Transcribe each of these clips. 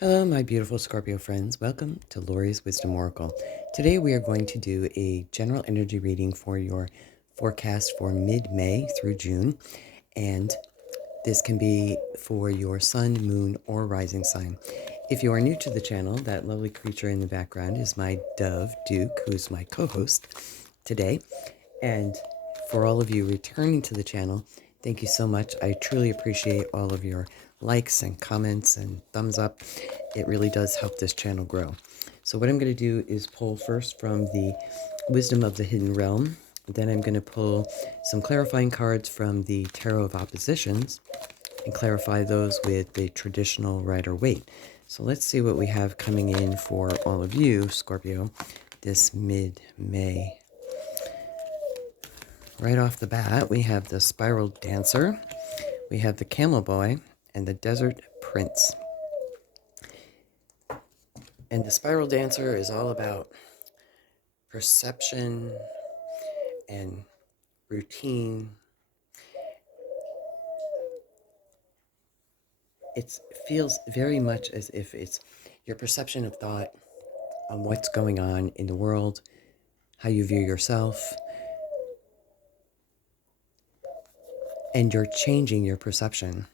Hello, my beautiful Scorpio friends. Welcome to Lori's Wisdom Oracle. Today we are going to do a general energy reading for your forecast for mid-May through June. And this can be for your sun, moon, or rising sign. If you are new to the channel, that lovely creature in the background is my dove, Duke, who's my co-host today. And for all of you returning to the channel, thank you so much. I truly appreciate all of your likes and comments and thumbs up. It really does help this channel grow. So what I'm going to do is pull first from the Wisdom of the Hidden Realm. Then I'm going to pull some clarifying cards from the Tarot of Oppositions and clarify those with the traditional Rider-Waite. So let's see what we have coming in for all of you, Scorpio, this mid-May. Right off the bat, we have the Spiral Dancer, we have the Camel Boy, and the Desert Prince. And the Spiral Dancer is all about perception and routine. It feels very much as if it's your perception of thought on what's going on in the world, how you view yourself, and you're changing your perception.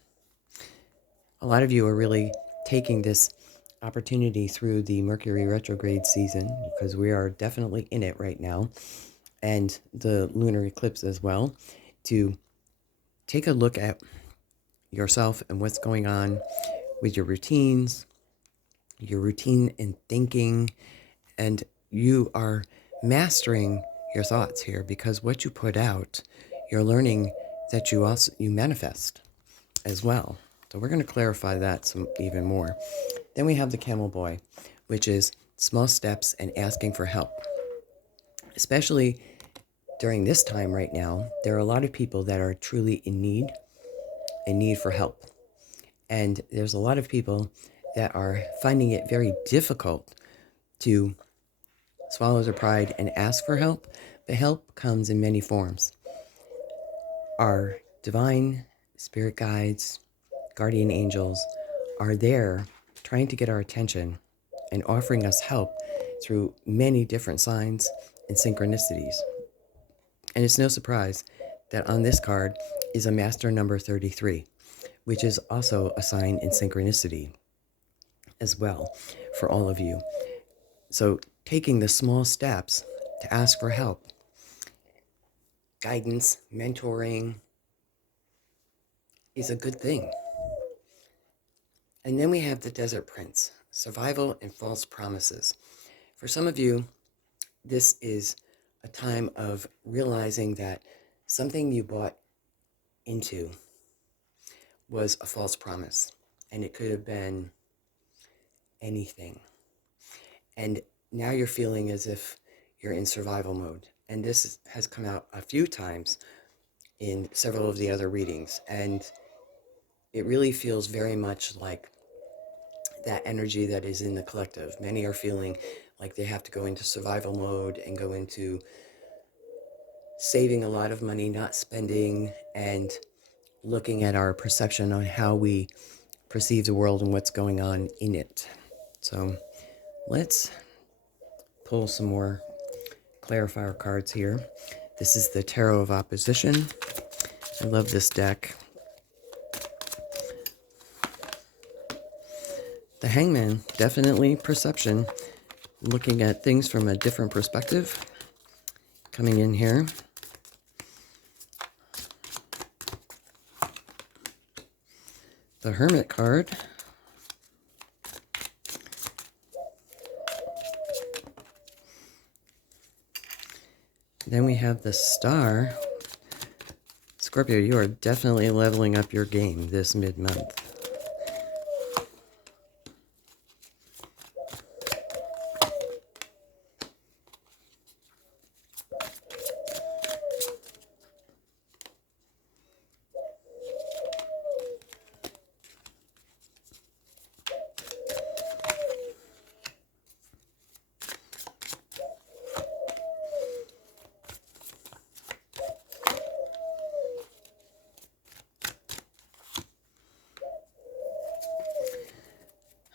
A lot of you are really taking this opportunity through the Mercury retrograde season, because we are definitely in it right now, and the lunar eclipse as well, to take a look at yourself and what's going on with your routine in thinking, and you are mastering your thoughts here, because what you put out, you're learning that you manifest as well. So we're going to clarify that even more. Then we have the Camel Boy, which is small steps and asking for help. Especially during this time right now, there are a lot of people that are truly in need for help. And there's a lot of people that are finding it very difficult to swallow their pride and ask for help. But help comes in many forms. Our divine spirit guides, guardian angels are there trying to get our attention and offering us help through many different signs and synchronicities. And it's no surprise that on this card is a master number 33, which is also a sign in synchronicity as well for all of you. So taking the small steps to ask for help, guidance, mentoring is a good thing. And then we have the Desert Prince, survival and false promises. For some of you, this is a time of realizing that something you bought into was a false promise, and it could have been anything. And now you're feeling as if you're in survival mode. And this has come out a few times in several of the other readings, and it really feels very much like that energy that is in the collective. Many are feeling like they have to go into survival mode and go into saving a lot of money, not spending, and looking at our perception on how we perceive the world and what's going on in it. So let's pull some more clarifier cards here. This is the Tarot of Opposition. I love this deck. The Hangman, definitely perception, looking at things from a different perspective, coming in here. The Hermit card. Then we have the Star. Scorpio, you are definitely leveling up your game this mid-month.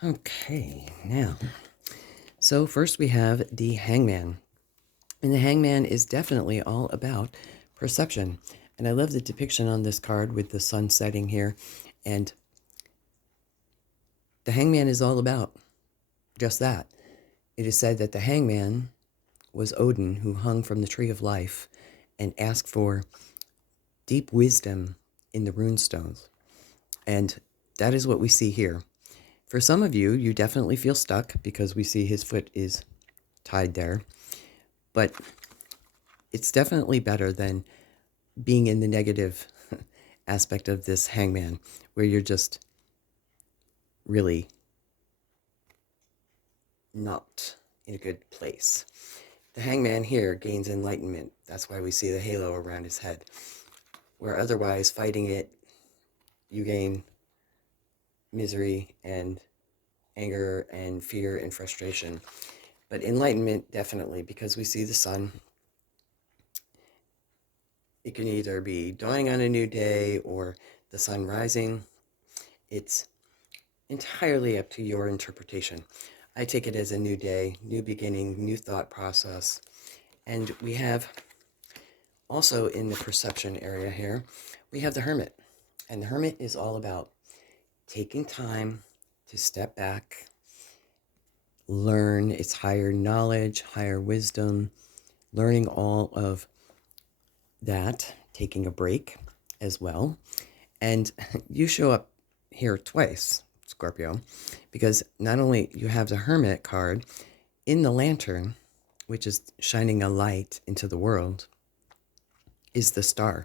Okay, now, so first we have the Hangman. And the Hangman is definitely all about perception. And I love the depiction on this card with the sun setting here. And the Hangman is all about just that. It is said that the Hangman was Odin, who hung from the tree of life and asked for deep wisdom in the rune stones. And that is what we see here. For some of you, you definitely feel stuck because we see his foot is tied there. But it's definitely better than being in the negative aspect of this Hangman, where you're just really not in a good place. The Hangman here gains enlightenment. That's why we see the halo around his head. Where otherwise, fighting it, you gain misery and anger and fear and frustration. But enlightenment, definitely, because we see the sun. It can either be dawning on a new day or the sun rising. It's entirely up to your interpretation. I take it as a new day, new beginning, new thought process. And we have also in the perception area here, we have the Hermit. And the Hermit is all about taking time to step back, learn its higher knowledge, higher wisdom, learning all of that, taking a break as well. And you show up here twice, Scorpio, because not only you have the Hermit card in the lantern, which is shining a light into the world, is the star.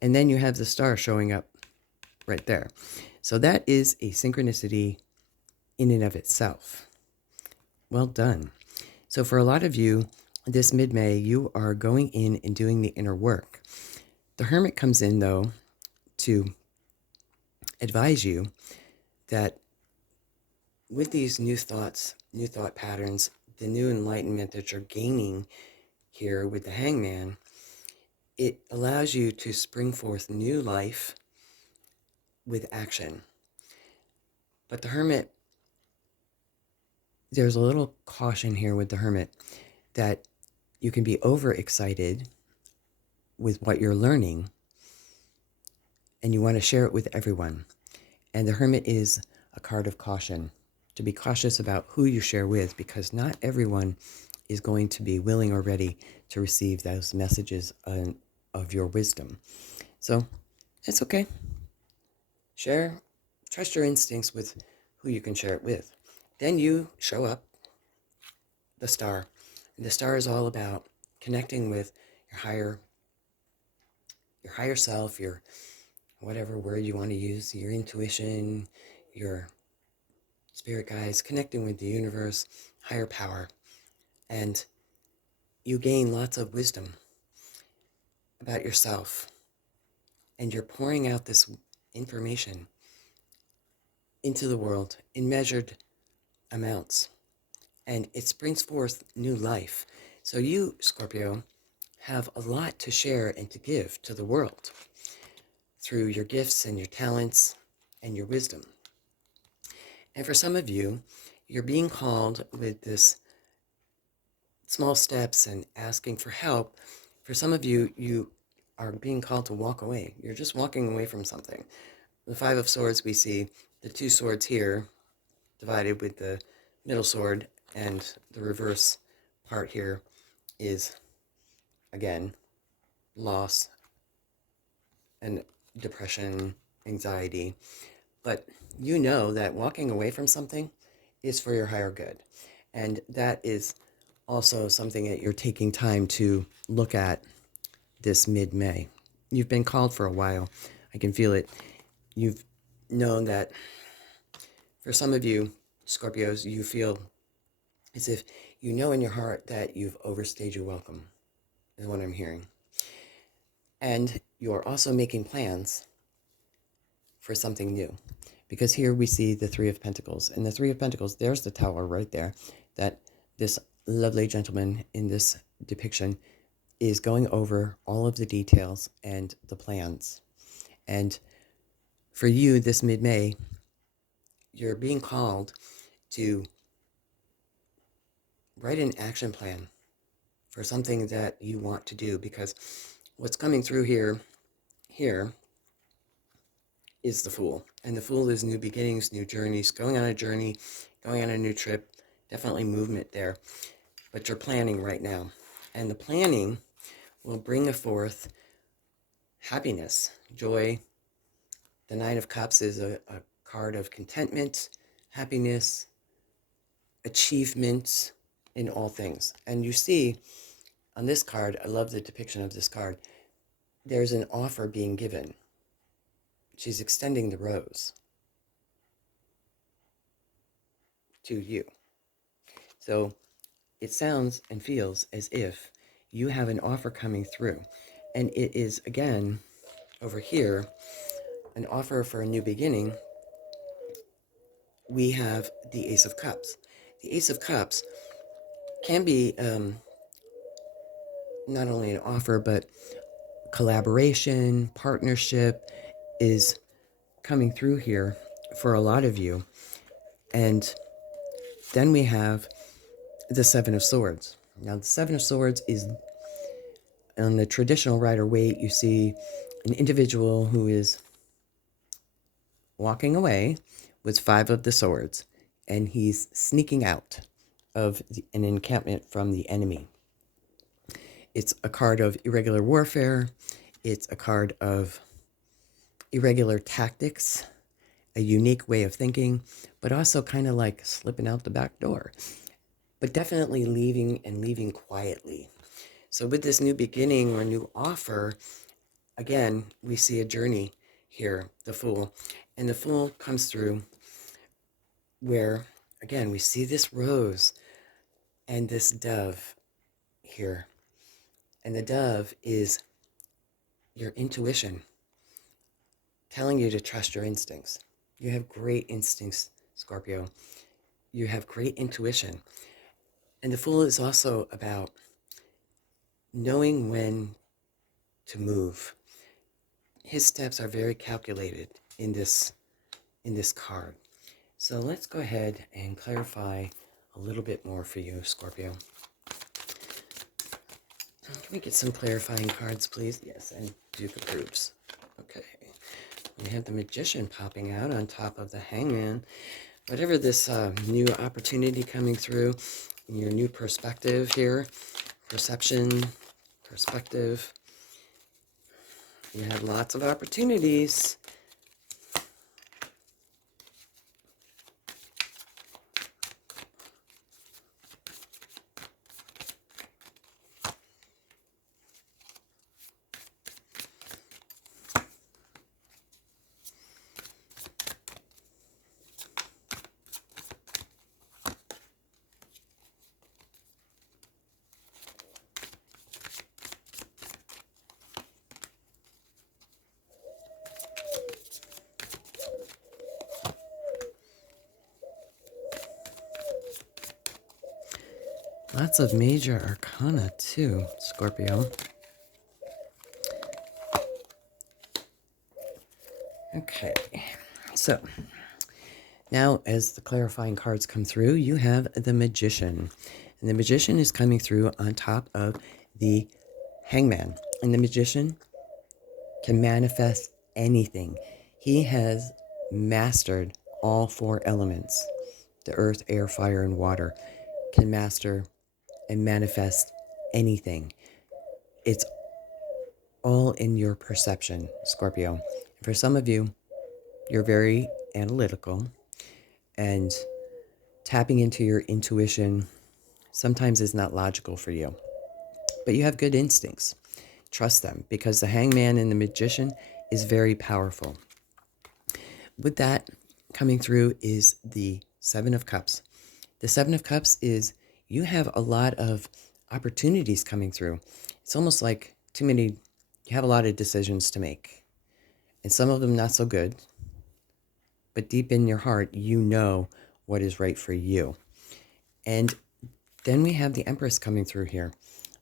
And then you have the star showing up right there. So that is a synchronicity in and of itself. Well done. So for a lot of you, this mid-May, you are going in and doing the inner work. The Hermit comes in, though, to advise you that with these new thoughts, new thought patterns, the new enlightenment that you're gaining here with the Hangman, it allows you to spring forth new life with action. But the Hermit, there's a little caution here with the Hermit that you can be overexcited with what you're learning and you want to share it with everyone. And the Hermit is a card of caution, to be cautious about who you share with, because not everyone is going to be willing or ready to receive those messages of your wisdom. So it's okay. Trust your instincts with who you can share it with. Then you show up, the star. And the star is all about connecting with your higher self, your whatever word you want to use, your intuition, your spirit guides, connecting with the universe, higher power. And you gain lots of wisdom about yourself. And you're pouring out this information into the world in measured amounts. And it springs forth new life. So you, Scorpio, have a lot to share and to give to the world through your gifts and your talents and your wisdom. And for some of you, you're being called with this small steps and asking for help. For some of you, you are being called to walk away. You're just walking away from something. The Five of Swords, we see the two swords here divided with the middle sword, and the reverse part here is, again, loss and depression, anxiety. But you know that walking away from something is for your higher good. And that is also something that you're taking time to look at this mid-May. You've been called for a while. I can feel it. You've known that for some of you, Scorpios, you feel as if you know in your heart that you've overstayed your welcome, is what I'm hearing. And you're also making plans for something new. Because here we see the Three of Pentacles. And the Three of Pentacles, there's the tower right there, that this lovely gentleman in this depiction is going over all of the details and the plans. And for you, this mid-May, you're being called to write an action plan for something that you want to do, because what's coming through here is the Fool. And the Fool is new beginnings, new journeys, going on a journey, going on a new trip, definitely movement there. But you're planning right now. And the planning will bring forth happiness, joy. The Nine of Cups is a card of contentment, happiness, achievement in all things. And you see on this card, I love the depiction of this card, there's an offer being given. She's extending the rose to you. So it sounds and feels as if you have an offer coming through. And it is, again, over here, an offer for a new beginning. We have the Ace of Cups. The Ace of Cups can be not only an offer, but collaboration, partnership is coming through here for a lot of you. And then we have the Seven of Swords. Now, the Seven of Swords is, on the traditional Rider-Waite, you see an individual who is walking away with Five of the Swords, and he's sneaking out of an encampment from the enemy. It's a card of irregular warfare. It's a card of irregular tactics, a unique way of thinking, but also kind of like slipping out the back door, but definitely leaving quietly. So with this new beginning or new offer, again, we see a journey here, the Fool. And the Fool comes through where, again, we see this rose and this dove here. And the dove is your intuition, telling you to trust your instincts. You have great instincts, Scorpio. You have great intuition. And the Fool is also about knowing when to move. His steps are very calculated in this card. So let's go ahead and clarify a little bit more for you, Scorpio. Can we get some clarifying cards, please? Yes, and Duke approves. Okay. We have the Magician popping out on top of the Hangman. Whatever this new opportunity coming through, in your new perspective here, perception, perspective, you have lots of opportunities. Lots of major arcana too, Scorpio. Okay, so now as the clarifying cards come through, you have the Magician. And the Magician is coming through on top of the Hangman. And the Magician can manifest anything. He has mastered all four elements. The earth, air, fire, and water can master and manifest anything. It's all in your perception, Scorpio. For some of you, you're very analytical, and tapping into your intuition sometimes is not logical for you. But you have good instincts. Trust them, because the Hangman and the Magician is very powerful. With that coming through is the Seven of Cups. The Seven of Cups is you have a lot of opportunities coming through. It's almost like you have a lot of decisions to make. And some of them not so good. But deep in your heart, you know what is right for you. And then we have the Empress coming through here.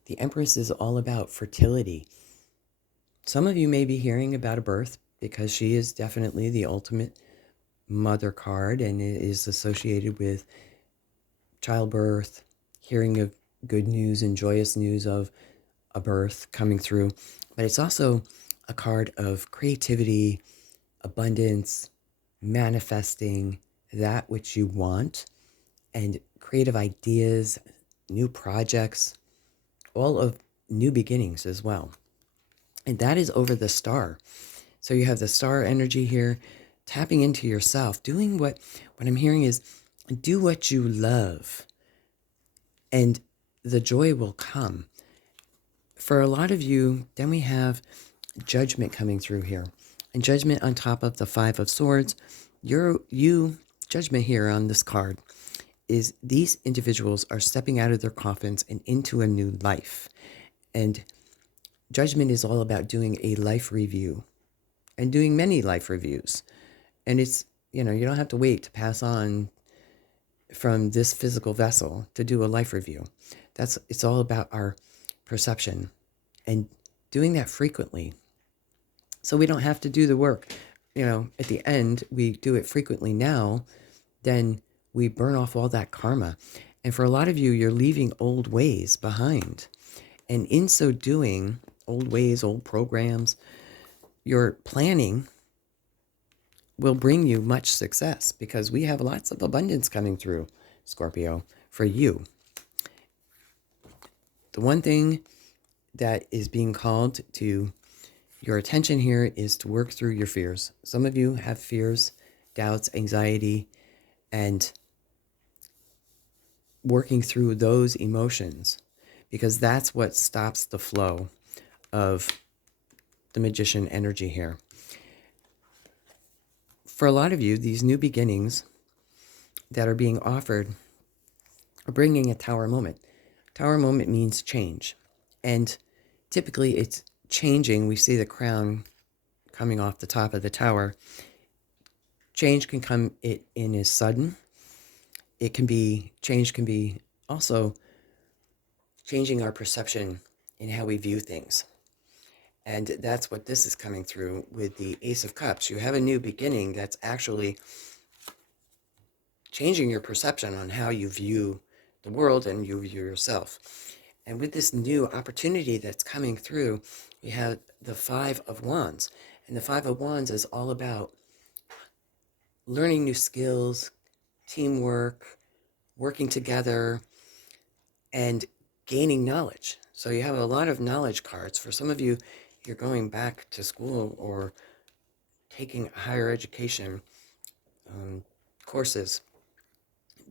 The Empress is all about fertility. Some of you may be hearing about a birth, because she is definitely the ultimate mother card, and it is associated with childbirth, hearing of good news and joyous news of a birth coming through. But it's also a card of creativity, abundance, manifesting that which you want, and creative ideas, new projects, all of new beginnings as well. And that is over the star. So you have the star energy here, tapping into yourself, doing what I'm hearing is do what you love, and the joy will come. For a lot of you, then we have judgment coming through here. And judgment on top of the Five of Swords. Judgment here on this card is these individuals are stepping out of their coffins and into a new life. And judgment is all about doing a life review and doing many life reviews. And it's, you don't have to wait to pass on from this physical vessel to do a life review. It's all about our perception and doing that frequently. So we don't have to do the work. At the end, we do it frequently now, then we burn off all that karma. And for a lot of you, you're leaving old ways behind. And in so doing, old ways, old programs, your planning will bring you much success because we have lots of abundance coming through, Scorpio, for you. The one thing that is being called to your attention here is to work through your fears. Some of you have fears, doubts, anxiety, and working through those emotions, because that's what stops the flow of the magician energy here. For a lot of you, these new beginnings that are being offered are bringing a tower moment. Tower moment means change. And typically it's changing. We see the crown coming off the top of the tower. Change can come in as sudden. Change can be also changing our perception in how we view things. And that's what this is coming through with the Ace of Cups. You have a new beginning that's actually changing your perception on how you view the world and you view yourself. And with this new opportunity that's coming through, we have the Five of Wands. And the Five of Wands is all about learning new skills, teamwork, working together, and gaining knowledge. So you have a lot of knowledge cards. For some of you, you're going back to school or taking higher education courses,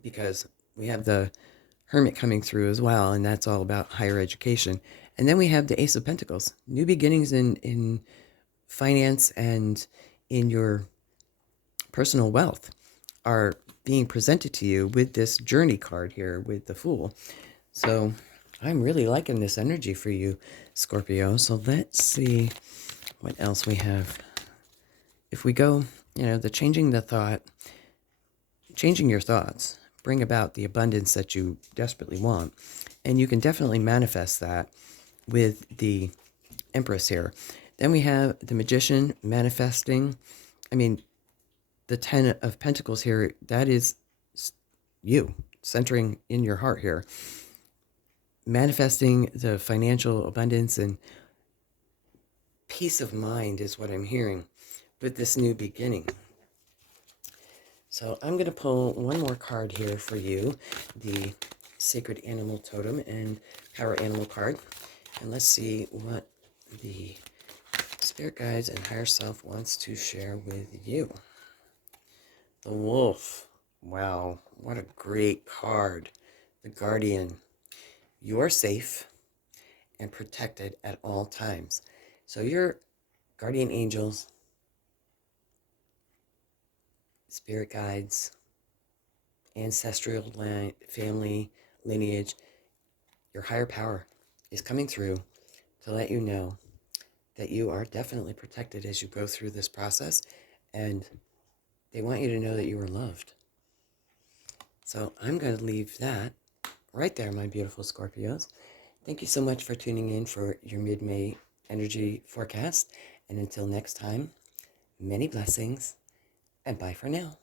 because we have the Hermit coming through as well, and that's all about higher education. And then we have the Ace of Pentacles, new beginnings in finance and in your personal wealth are being presented to you with this journey card here with the Fool. So I'm really liking this energy for you, Scorpio. So let's see what else we have. If we go, the changing your thoughts bring about the abundance that you desperately want. And you can definitely manifest that with the Empress here. Then we have the Magician manifesting. The Ten of Pentacles here, that is you, centering in your heart here. Manifesting the financial abundance and peace of mind is what I'm hearing with this new beginning. So I'm going to pull one more card here for you, the Sacred Animal Totem and Power Animal card. And let's see what the Spirit Guides and Higher Self wants to share with you. The Wolf. Wow, what a great card. The Guardian. You are safe and protected at all times. So your guardian angels, spirit guides, ancestral family lineage, your higher power is coming through to let you know that you are definitely protected as you go through this process, and they want you to know that you are loved. So I'm going to leave that right there, my beautiful Scorpios. Thank you so much for tuning in for your mid-May energy forecast. And until next time, many blessings and bye for now.